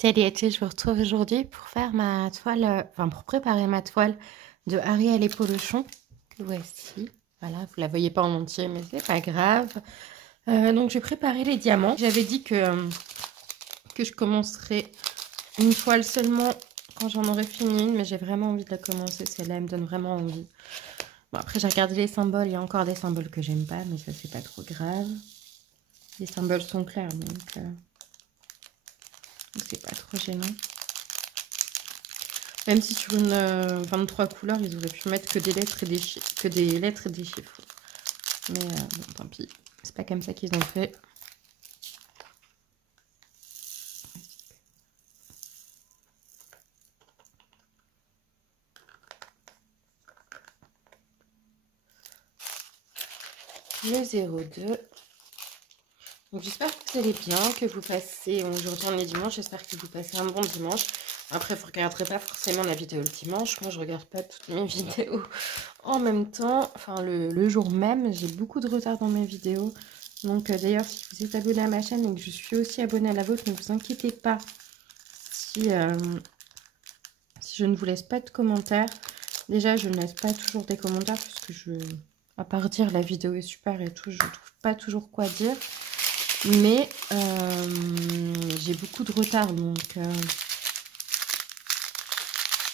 Salut à tous, je vous retrouve aujourd'hui pour faire ma toile, pour préparer ma toile de Ariel et Polochon, que voici. Voilà, vous la voyez pas en entier, mais c'est pas grave. Donc j'ai préparé les diamants. J'avais dit que je commencerai une toile seulement quand j'en aurai fini une, mais j'ai vraiment envie de la commencer, celle-là, elle me donne vraiment envie. Bon, après j'ai regardé les symboles, il y a encore des symboles que j'aime pas, mais ça c'est pas trop grave. Les symboles sont clairs, donc c'est pas trop gênant. Même si sur une 23 couleurs, ils auraient pu mettre que des lettres et des chiffres. Mais bon, tant pis. C'est pas comme ça qu'ils ont fait. Le 02. Donc j'espère que vous allez bien, que vous passez, aujourd'hui on est dimanche, j'espère que vous passez un bon dimanche. Après, vous ne regarderez pas forcément la vidéo le dimanche. Moi, je regarde pas toutes mes vidéos en même temps. Enfin, le jour même, j'ai beaucoup de retard dans mes vidéos. Donc, d'ailleurs, si vous êtes abonné à ma chaîne et que je suis aussi abonnée à la vôtre, ne vous inquiétez pas si je ne vous laisse pas de commentaires. Déjà, je ne laisse pas toujours des commentaires parce que à part dire la vidéo est super et tout, je ne trouve pas toujours quoi dire. Mais j'ai beaucoup de retard, donc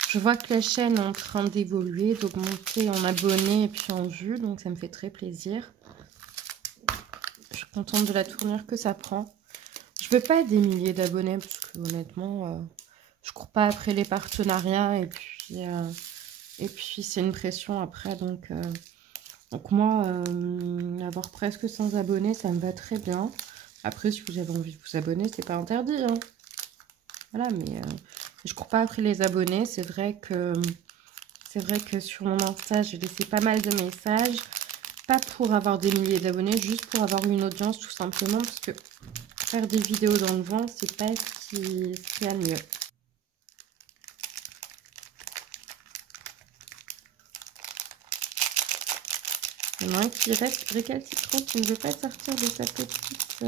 je vois que la chaîne est en train d'évoluer, d'augmenter en abonnés et puis en vues, donc ça me fait très plaisir. Je suis contente de la tournure que ça prend. Je veux pas des milliers d'abonnés parce que honnêtement, je cours pas après les partenariats et puis c'est une pression après, donc moi, avoir presque 100 abonnés, ça me va très bien. Après, si vous avez envie de vous abonner, c'est pas interdit, hein. Voilà, mais je cours pas après les abonnés. C'est vrai que sur mon Insta, j'ai laissé pas mal de messages. Pas pour avoir des milliers d'abonnés, juste pour avoir une audience tout simplement. Parce que faire des vidéos dans le vent, c'est pas ce qu'il y a de mieux. Il y en a un qui reste récalcitrant, qui ne veut pas sortir de sa petite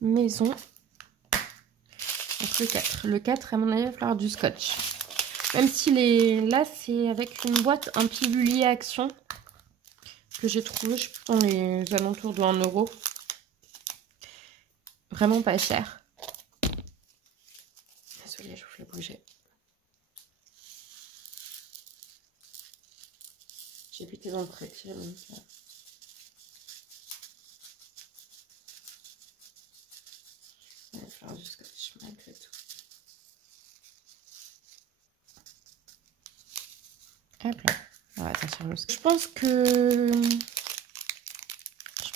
maison. Donc le 4. Le 4, à mon avis, il va falloir du scotch. Même si là, c'est avec une boîte, un pilulier Action que j'ai trouvé, je pense, dans les alentours de 1 €. Vraiment pas cher. Désolée, je vous fais bouger. J'ai buté dans le prétier, donc... il va falloir du scotch, malgré tout. Hop là. On va attention le scotch. Je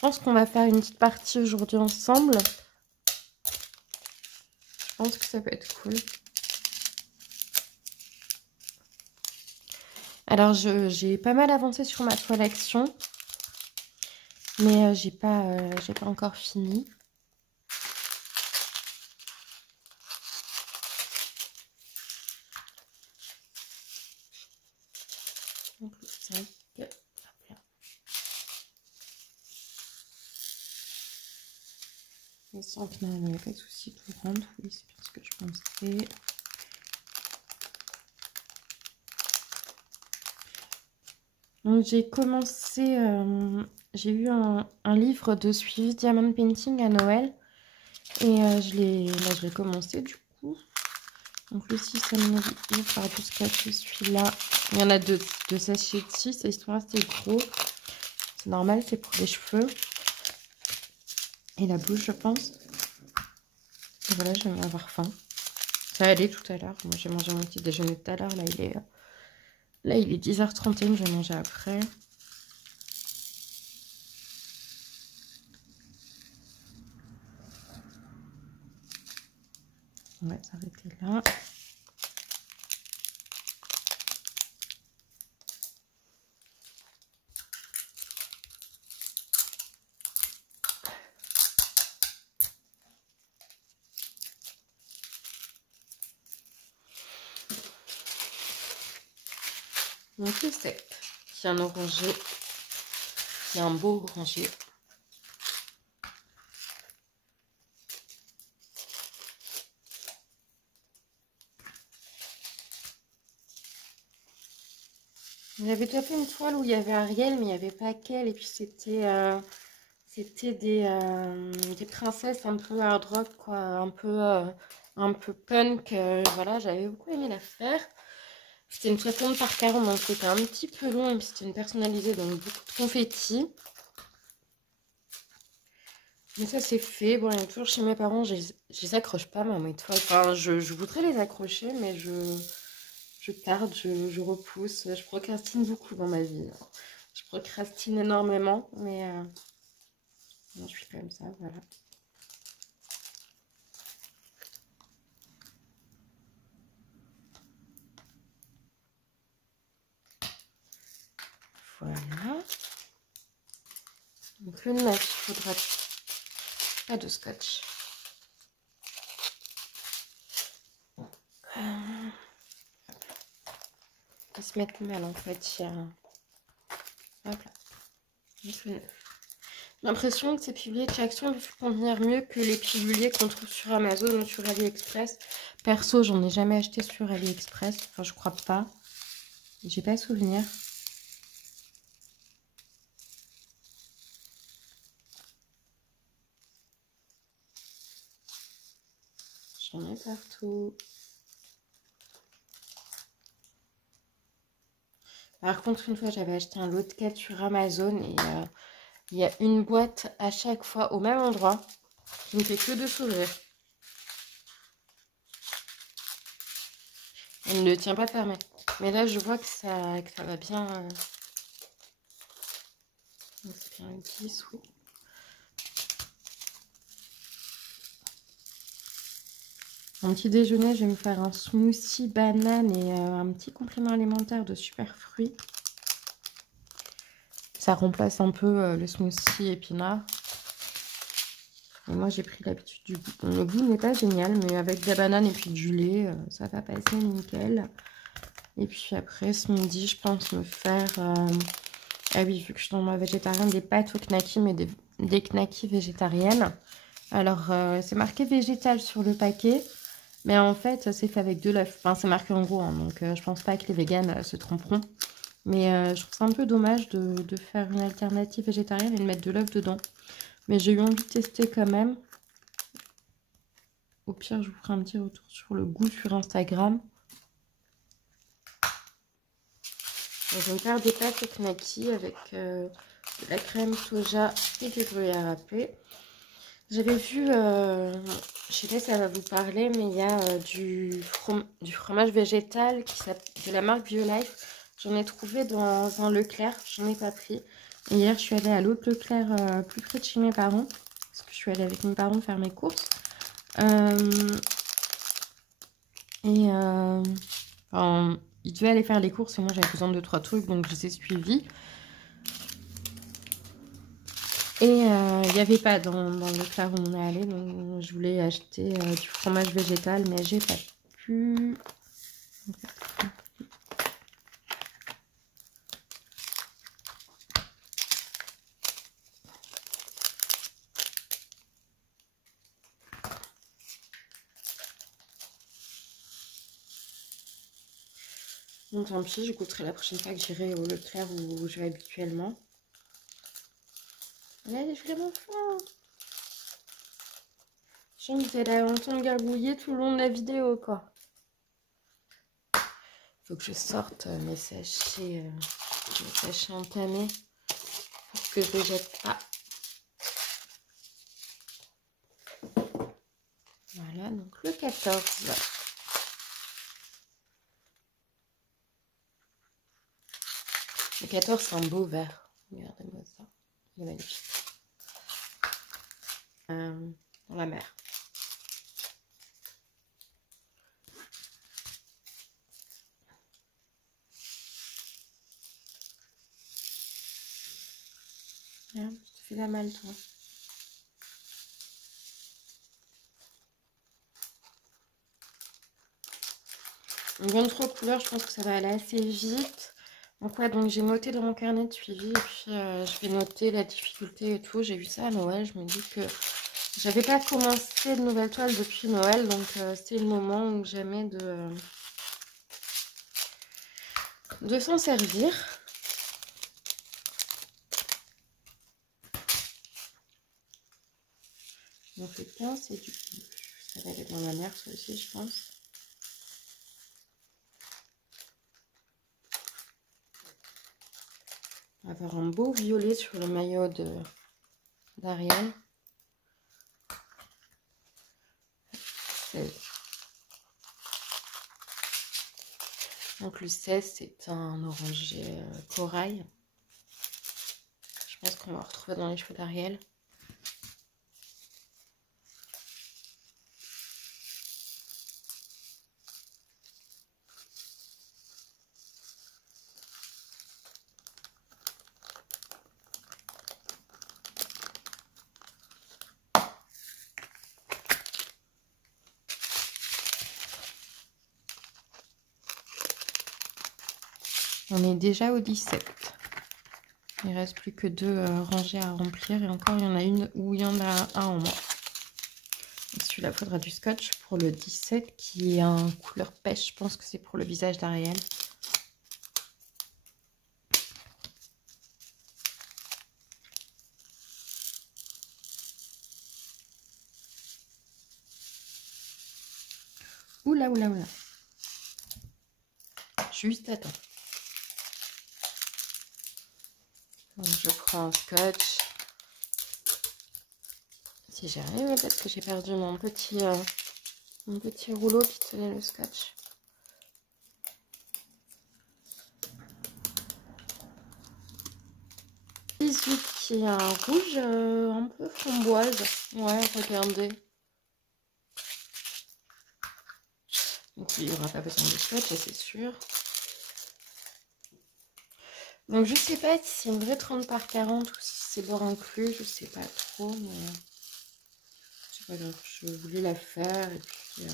pense qu'on va faire une petite partie aujourd'hui ensemble. Je pense que ça peut être cool. Alors, j'ai pas mal avancé sur ma toile Action. Mais j'ai pas encore fini. Donc, le 5. Hop là. Les 5, non, il n'y a pas de souci, tout rentre. Oui, c'est bien ce que je pensais. Donc j'ai commencé, j'ai eu un livre de suivi Diamond Painting à Noël. Et je l'ai commencé du coup. Donc le 6, à mon avis, il va falloir du scotch, celui-là. Il y en a deux sachets de 6, et histoire c'est gros. C'est normal, c'est pour les cheveux. Et la bouche, je pense. Et voilà, je vais avoir faim. Ça allait tout à l'heure. Moi j'ai mangé mon petit déjeuner tout à l'heure. Là il est 10h31, je vais manger après. On va s'arrêter là. Donc le cèpe, qui est un orangé, qui est un beau orangé. J'avais déjà fait une toile où il y avait Ariel, mais il n'y avait pas qu'elle. Et puis c'était des princesses un peu hard rock, quoi, un peu punk. Voilà, j'avais beaucoup aimé la faire. C'était une 60 par 40, donc c'était un petit peu long. Et puis c'était une personnalisée, donc beaucoup de confettis. Mais ça c'est fait. Bon, elle est toujours chez mes parents. Je les accroche pas, moi, mes toiles. Enfin, je voudrais les accrocher, mais je tarde, je repousse. Je procrastine beaucoup dans ma vie. Je procrastine énormément, mais non, je suis comme ça, voilà. Voilà. Donc le 9, il faudra pas de scotch. Ils se mettent mal en fait. Hop là. Donc le 9. J'ai l'impression que ces piliers de chez Action peuvent convenir mieux que les piluliers qu'on trouve sur Amazon ou sur AliExpress. Perso, j'en ai jamais acheté sur AliExpress. Enfin, je crois pas. J'ai pas souvenir. J'en ai partout. Par contre, une fois, j'avais acheté un lot de 4 sur Amazon et il y a une boîte à chaque fois au même endroit qui ne fait que de s'ouvrir. Elle ne tient pas fermée. Mais là, je vois que ça va bien. C'est bien le 10, oui. En petit déjeuner, je vais me faire un smoothie banane et un petit complément alimentaire de super fruits. Ça remplace un peu le smoothie épinard. Et moi, j'ai pris l'habitude du goût. Bon, le goût n'est pas génial, mais avec de la banane et puis du lait, ça va passer nickel. Et puis après, ce midi, je pense me faire... Ah oui, vu que je suis dans ma végétarienne, des pâtes au knacky, mais des knackis végétariennes. Alors, c'est marqué végétal sur le paquet. Mais en fait, c'est fait avec de l'œuf. Enfin, c'est marqué en gros, hein, donc je pense pas que les véganes se tromperont. Mais je trouve ça un peu dommage de faire une alternative végétarienne et de mettre de l'œuf dedans. Mais j'ai eu envie de tester quand même. Au pire, je vous ferai un petit retour sur le goût sur Instagram. Donc, je vais me faire des pâtes au knacky avec de la crème soja et du gruyère râpé. J'avais vu, je sais pas si ça va vous parler, mais il y a du fromage végétal de la marque BioLife. J'en ai trouvé dans un Leclerc, j'en ai pas pris. Et hier, je suis allée à l'autre Leclerc plus près de chez mes parents, parce que je suis allée avec mes parents faire mes courses. Enfin, ils devaient aller faire les courses et moi j'avais besoin de 2-3 trucs, donc je les ai suivis. Et il n'y avait pas dans le Leclerc où on est allé, donc je voulais acheter du fromage végétal, mais j'ai pas pu. Donc tant pis, je goûterai la prochaine fois que j'irai au Leclerc où je vais habituellement. Là, elle est vraiment fin. Je sens que vous allez entendre gargouiller tout le long de la vidéo, quoi. Faut que je sorte mes sachets entamés pour que je les jette pas. Voilà, donc le 14. Le 14, c'est un beau vert. Regardez-moi ça. Il est magnifique. Dans la mer. Regarde, tu te fais la malle, toi. Une 23 couleurs, je pense que ça va aller assez vite. Donc ouais, donc j'ai noté dans mon carnet de suivi. Et puis je vais noter la difficulté et tout. J'ai vu ça à Noël. Je me dis que j'avais pas commencé de nouvelles toiles depuis Noël. Donc c'est le moment où jamais de de s'en servir. On fait 15, c'est du... Ça va aller dans la mer, ça aussi, je pense. On va avoir un beau violet sur le maillot d'Ariel. 16. Donc le 16, c'est un orangé corail. Je pense qu'on va retrouver dans les cheveux d'Ariel. On est déjà au 17. Il ne reste plus que 2 rangées à remplir. Et encore, il y en a une où il y en a un en moins. Celui-là, il faudra du scotch pour le 17 qui est en couleur pêche. Je pense que c'est pour le visage d'Ariel. Oula, oula, oula. Juste attends. Donc, je prends un scotch. Si j'y arrive, parce que j'ai perdu mon petit rouleau qui tenait le scotch. Qui est un rouge un peu framboise. Ouais, regardez. Donc il n'y aura pas besoin de scotch, c'est sûr. Donc je sais pas si c'est une vraie 30 par 40 ou si c'est bord inclus, je sais pas trop, mais c'est pas grave, je voulais la faire et puis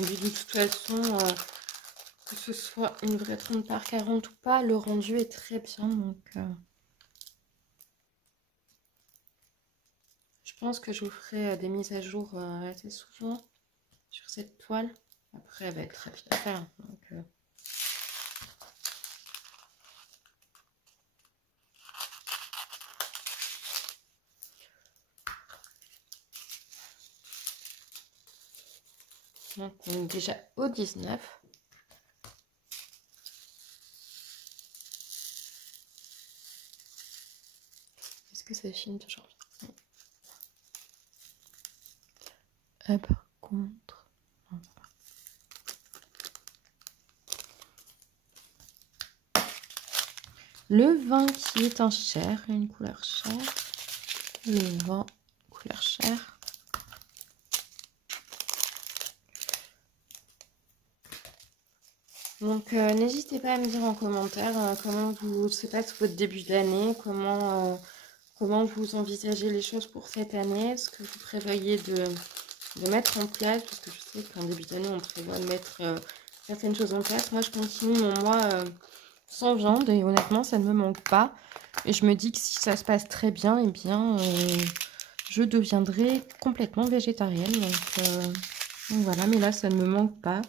de toute façon, que ce soit une vraie 30 par 40 ou pas, le rendu est très bien, donc je pense que je vous ferai des mises à jour assez souvent sur cette toile. Après, elle va être rapide à faire, donc donc on est déjà au 19. Est-ce que ça filme toujours bien? Ah, par contre... Le vin qui est en chair, une couleur chair. Le vin, couleur chair. Donc n'hésitez pas à me dire en commentaire comment vous se passe votre début d'année, comment vous envisagez les choses pour cette année, ce que vous prévoyez de mettre en place, parce que je sais qu'en début d'année on prévoit de mettre certaines choses en place. Moi je continue mon mois sans viande et honnêtement ça ne me manque pas. Et je me dis que si ça se passe très bien, eh bien je deviendrai complètement végétarienne. Donc voilà, mais là ça ne me manque pas.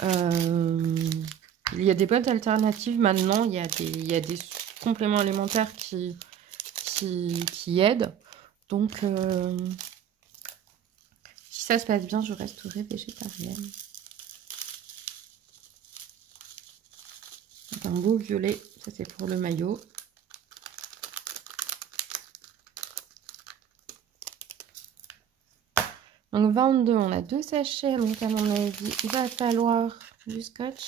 Il y a des bonnes alternatives maintenant, il y a des compléments alimentaires qui aident. Donc, si ça se passe bien, je resterai végétarienne. Un beau violet, ça c'est pour le maillot. Donc 22, on a 2 sachets, donc à mon avis, il va falloir du scotch.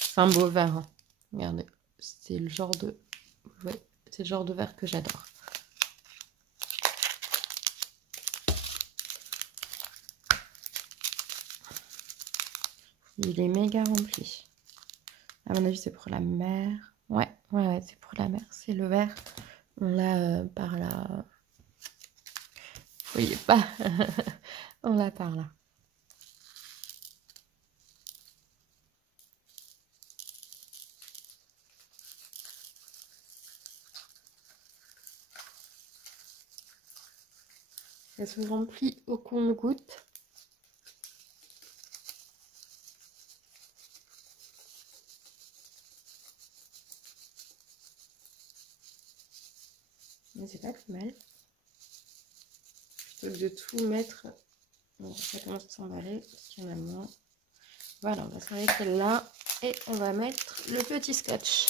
C'est un beau verre, hein. Regardez, c'est le genre de... Ouais, c'est le genre de verre que j'adore. Il est méga rempli. À mon avis, c'est pour la mer. Ouais, c'est pour la mer. C'est le verre. On l'a par là. Vous voyez pas. On l'a par là. Ça se remplit au compte-gouttes. Mais c'est pas plus mal. Plutôt que de tout mettre. Bon, ça commence à s'emballer parce qu'il y en a moins. Voilà, on va serrer celle-là et on va mettre le petit scotch.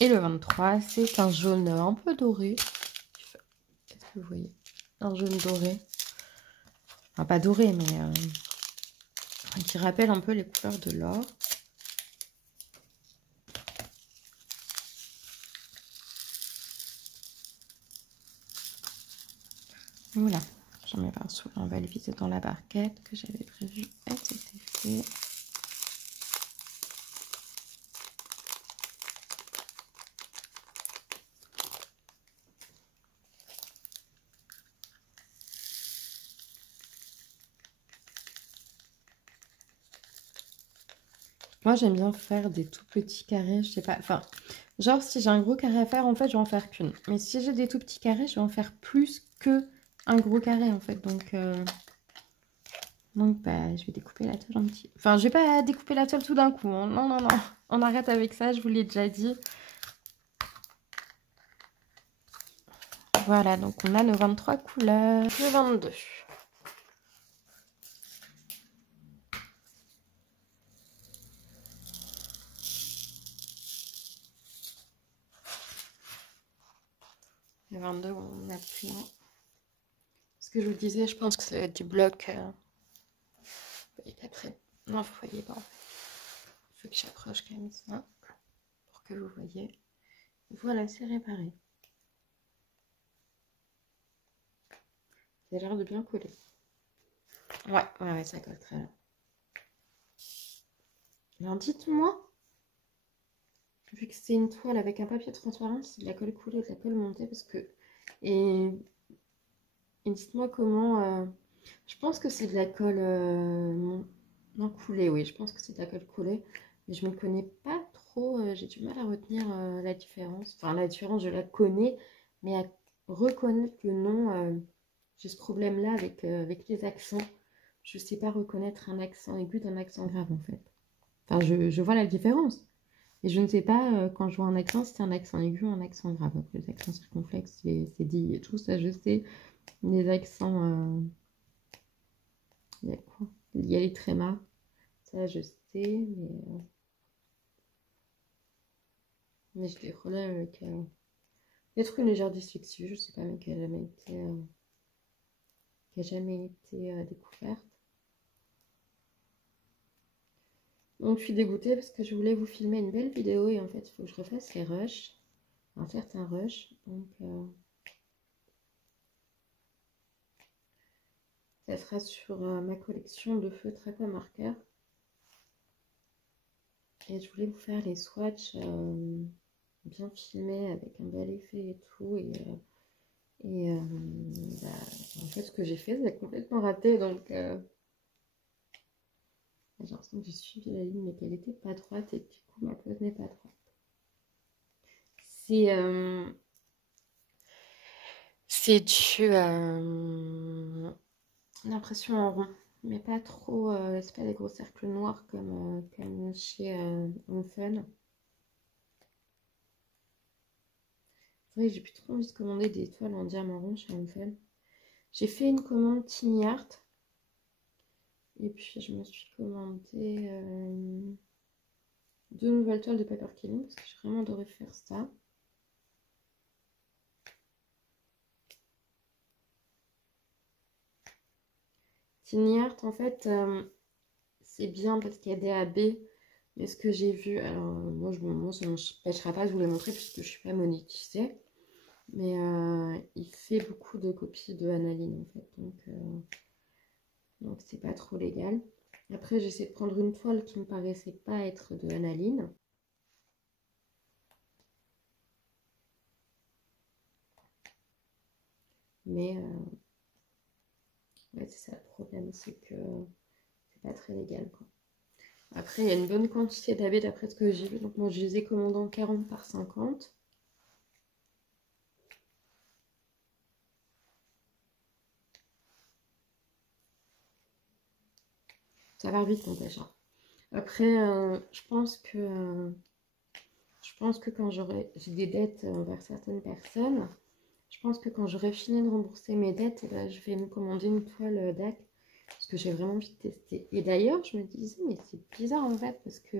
Et le 23, c'est un jaune un peu doré. Qu'est-ce que vous voyez? Un jaune doré. Enfin, pas doré, mais qui rappelle un peu les couleurs de l'or. Voilà, j'en mets par-dessous. On va le vider dans la barquette que j'avais prévu à cet effet. Moi, j'aime bien faire des tout petits carrés, je sais pas, enfin, genre si j'ai un gros carré à faire, en fait, je vais en faire qu'une. Mais si j'ai des tout petits carrés, je vais en faire plus que un gros carré, en fait. Donc bah, je vais découper la toile un petit... Enfin, je vais pas découper la toile tout d'un coup, hein. Non, non, non. On arrête avec ça, je vous l'ai déjà dit. Voilà, donc on a nos 23 couleurs. Le 22. Le 22, on a plein. Ce que je vous disais, je pense que ça va être du bloc. Vous voyez pas très... Non, vous voyez pas. Il faut que j'approche quand même ça pour que vous voyez. Voilà, c'est réparé. Ça a l'air de bien coller. Ouais, ça colle très bien. Alors dites-moi, vu que c'est une toile avec un papier transparent, c'est de la colle coulée ou de la colle montée, parce que... Et dites-moi comment... Je pense que c'est de la colle... Non, coulée, oui, je pense que c'est de la colle coulée. Mais je ne me connais pas trop, j'ai du mal à retenir la différence. Enfin, la différence, je la connais, mais à reconnaître le nom, j'ai ce problème-là avec les accents. Je ne sais pas reconnaître un accent aigu d'un accent grave, en fait. Enfin, je vois la différence. Et je ne sais pas, quand je vois un accent, si c'est un accent aigu ou un accent grave. Après, les accents circonflexes, c'est dit et tout, ça, je sais. Les accents... il y a quoi? Il y a les trémas. Ça, je sais, mais je les relève avec peut-être une légère dyslexie, je sais pas, mais qui a jamais été découverte. Donc je suis dégoûtée parce que je voulais vous filmer une belle vidéo et en fait il faut que je refasse les rushs, un certain rush. Donc ça sera sur ma collection de feutres aquamarqueurs. Et je voulais vous faire les swatchs bien filmés avec un bel effet et tout. Bah, en fait, ce que j'ai fait, c'est complètement raté. Donc, j'ai l'impression que j'ai suivi la ligne, mais qu'elle n'était pas droite. Et du coup, ma pose n'est pas droite. C'est du l'impression en rond. Mais pas trop. C'est pas des gros cercles noirs comme chez Home Fun. C'est vrai que j'ai plus trop envie de commander des toiles en diamant rond chez Home Fun. J'ai fait une commande Tiny Art. Et puis je me suis commandé 2 nouvelles toiles de paper killing parce que j'ai vraiment adoré faire ça. Tiny Art, en fait, c'est bien parce qu'il y a des AB. Mais ce que j'ai vu, alors moi, ça ne m'empêchera pas de vous les montrer puisque je ne suis pas monétisée. Mais il fait beaucoup de copies de Analine en fait. Donc c'est pas trop légal. Après, j'essaie de prendre une toile qui me paraissait pas être de Analine. Mais ouais, c'est ça le problème, c'est que c'est pas très légal, quoi. Après, il y a une bonne quantité d'AB d'après ce que j'ai vu. Donc moi, je les ai commandés en 40 par 50. Ça va vite, n'empêche. Après, je pense que quand j'ai des dettes envers certaines personnes, je pense que quand j'aurai fini de rembourser mes dettes, là, je vais me commander une toile DAC parce que j'ai vraiment envie de tester. Et d'ailleurs, je me disais, mais c'est bizarre en fait parce que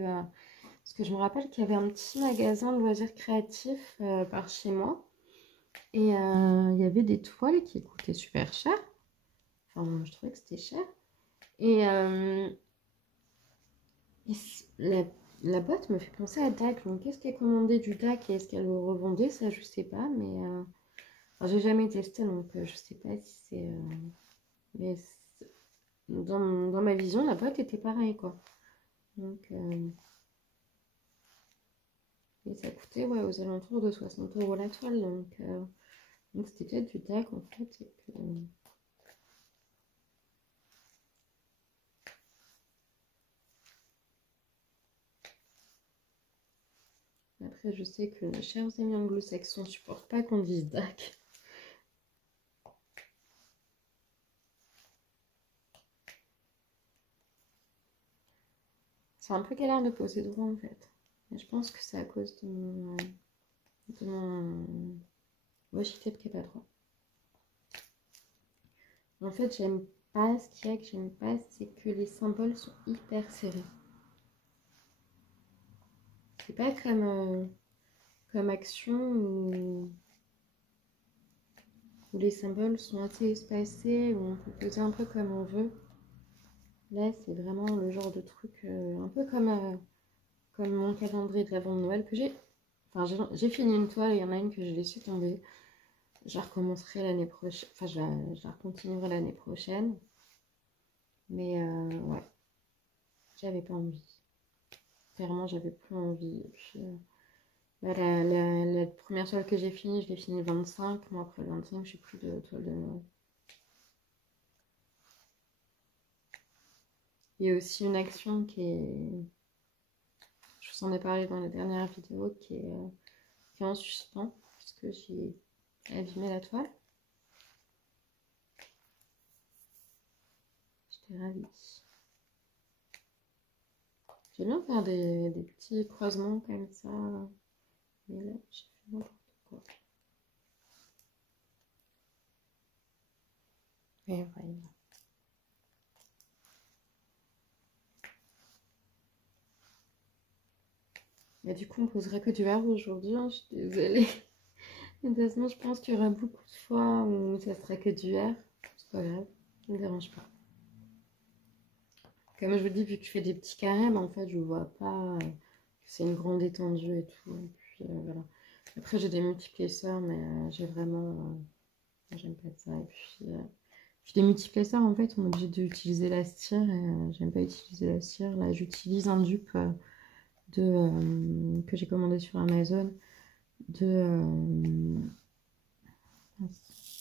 je me rappelle qu'il y avait un petit magasin de loisirs créatifs par chez moi et il y avait des toiles qui coûtaient super cher. Enfin, je trouvais que c'était cher. Et, et la boîte me fait penser à DAC. Donc, est-ce qu'elle commandait du DAC et est-ce qu'elle le revendait? Ça, je sais pas. Mais enfin, j'ai jamais testé, donc je sais pas si c'est. Mais dans ma vision, la boîte était pareille, quoi. Donc, et ça coûtait ouais, aux alentours de 60 € la toile. Donc c'était peut-être du DAC en fait. Après, je sais que mes chers amis anglo-saxons supportent pas qu'on dise DAC. C'est un peu galère de poser droit en fait. Et je pense que c'est à cause de mon Washington qui est pas droit. En fait, j'aime pas, ce qu'il y a que j'aime pas, c'est que les symboles sont hyper serrés. C'est pas comme Action où les symboles sont assez espacés, où on peut poser un peu comme on veut. Là, c'est vraiment le genre de truc, un peu comme mon calendrier de l'avant de Noël que j'ai. Enfin, j'ai fini une toile et il y en a une que j'ai laissé tomber. Je la recommencerai l'année prochaine. Enfin, je la continuerai l'année prochaine. Mais ouais, j'avais pas envie. Clairement, j'avais plus envie. Et puis, bah, la première toile que j'ai finie, je l'ai finie le 25. Moi, après le 25, j'ai plus de toile de Noël. Il y a aussi une action qui est. Je vous en ai parlé dans la dernière vidéo, qui est en suspens, puisque j'ai abîmé la toile. J'étais ravie. J'aime bien faire des petits croisements comme ça. Mais là, j'ai fait n'importe quoi. Et voilà. Et du coup, on posera que du verre aujourd'hui, hein, je suis désolée. De toute façon, je pense qu'il y aura beaucoup de fois où ça sera que du verre. C'est pas grave, ça me dérange pas. Comme je vous dis, vu que je fais des petits carrés, en fait, je vois pas que c'est une grande étendue et tout. Et puis, voilà. Après, j'ai des multiplesseurs, mais j'ai vraiment. J'aime pas ça. Et puis les multiplesseurs, en fait, on est obligé d'utiliser la cire et j'aime pas utiliser la cire. Là, j'utilise un dupe que j'ai commandé sur Amazon de,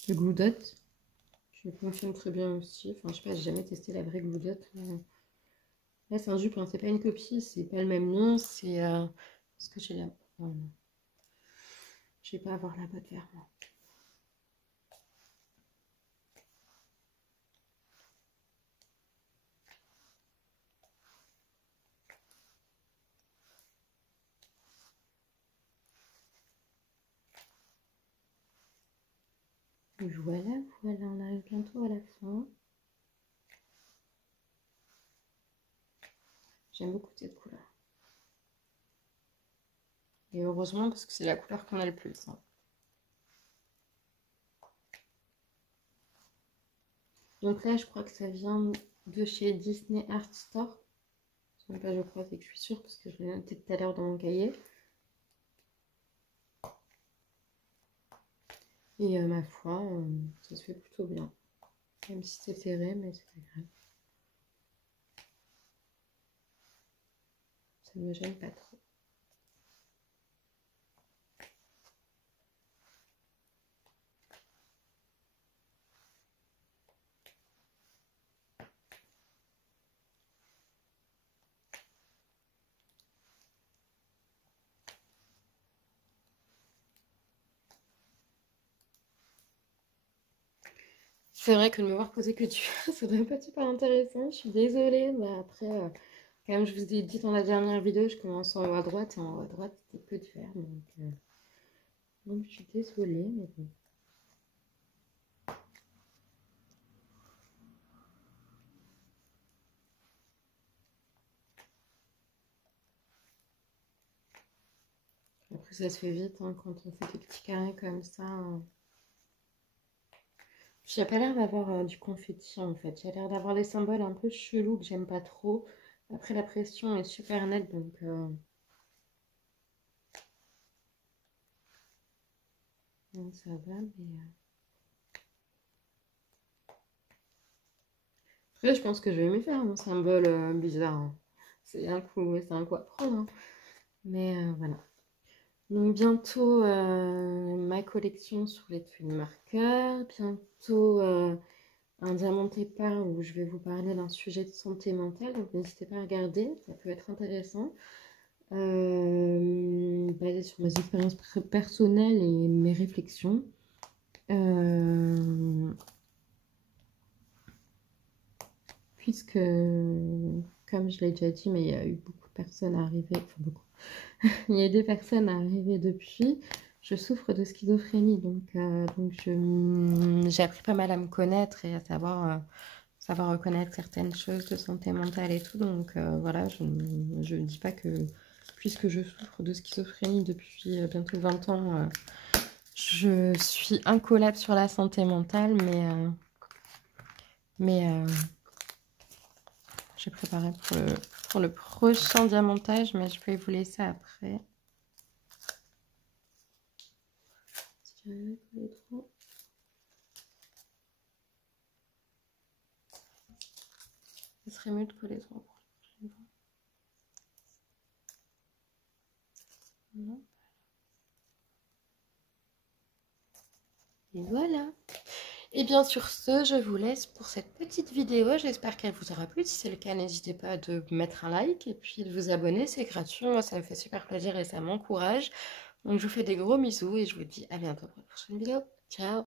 de Glue Dot, qui fonctionne très bien aussi. Enfin, je sais pas, j'ai jamais testé la vraie Glue Dot. Là, c'est un dupe, hein, c'est pas une copie, c'est pas le même nom, c'est ce que j'ai là. Voilà. Je vais pas avoir la boîte vers moi. Voilà, voilà, on arrive bientôt à la fin. J'aime beaucoup cette couleur. Et heureusement, parce que c'est la couleur qu'on a le plus. Hein. Donc là, je crois que ça vient de chez Disney Art Store. Même pas je crois, c'est que je suis sûre parce que je l'ai noté tout à l'heure dans mon cahier. Et ma foi, ça se fait plutôt bien. Même si c'est serré, mais c'est pas grave. Ça ne me gêne pas trop. C'est vrai que de me voir poser que du ça doit pas être super intéressant. Je suis désolée. Mais après, Comme je vous ai dit dans la dernière vidéo, je commence en haut à droite et en haut à droite, c'était que de fer. Donc je suis désolée, mais bon. Après, ça se fait vite hein, quand on fait des petits carrés comme ça. J'ai pas l'air d'avoir du confetti en fait. J'ai l'air d'avoir des symboles un peu chelous que j'aime pas trop. Après, la pression est super nette donc. Donc ça va, mais. Après, je pense que je vais m'y faire mon symbole bizarre, hein. C'est un coup à prendre, hein. Mais voilà. Donc bientôt ma collection sur les twin marqueurs. Bientôt un diamanté pearl où je vais vous parler d'un sujet de santé mentale. Donc n'hésitez pas à regarder, ça peut être intéressant. Basé sur mes expériences personnelles et mes réflexions. Puisque, comme je l'ai déjà dit, mais il y a eu beaucoup de personnes arrivées, enfin beaucoup, il y a des personnes arrivées depuis, je souffre de schizophrénie, donc j'ai appris pas mal à me connaître et à savoir reconnaître certaines choses de santé mentale et tout, donc voilà, je ne dis pas que, puisque je souffre de schizophrénie depuis bientôt 20 ans, je suis incollable sur la santé mentale, mais j'ai préparé pour le prochain diamantage, mais je vais vous laisser après. Ce serait mieux de coller trop. Et voilà. Et bien sur ce, je vous laisse pour cette petite vidéo. J'espère qu'elle vous aura plu. Si c'est le cas, n'hésitez pas de mettre un like et puis de vous abonner. C'est gratuit. Moi, ça me fait super plaisir et ça m'encourage. Donc, je vous fais des gros bisous et je vous dis à bientôt pour une prochaine vidéo. Ciao!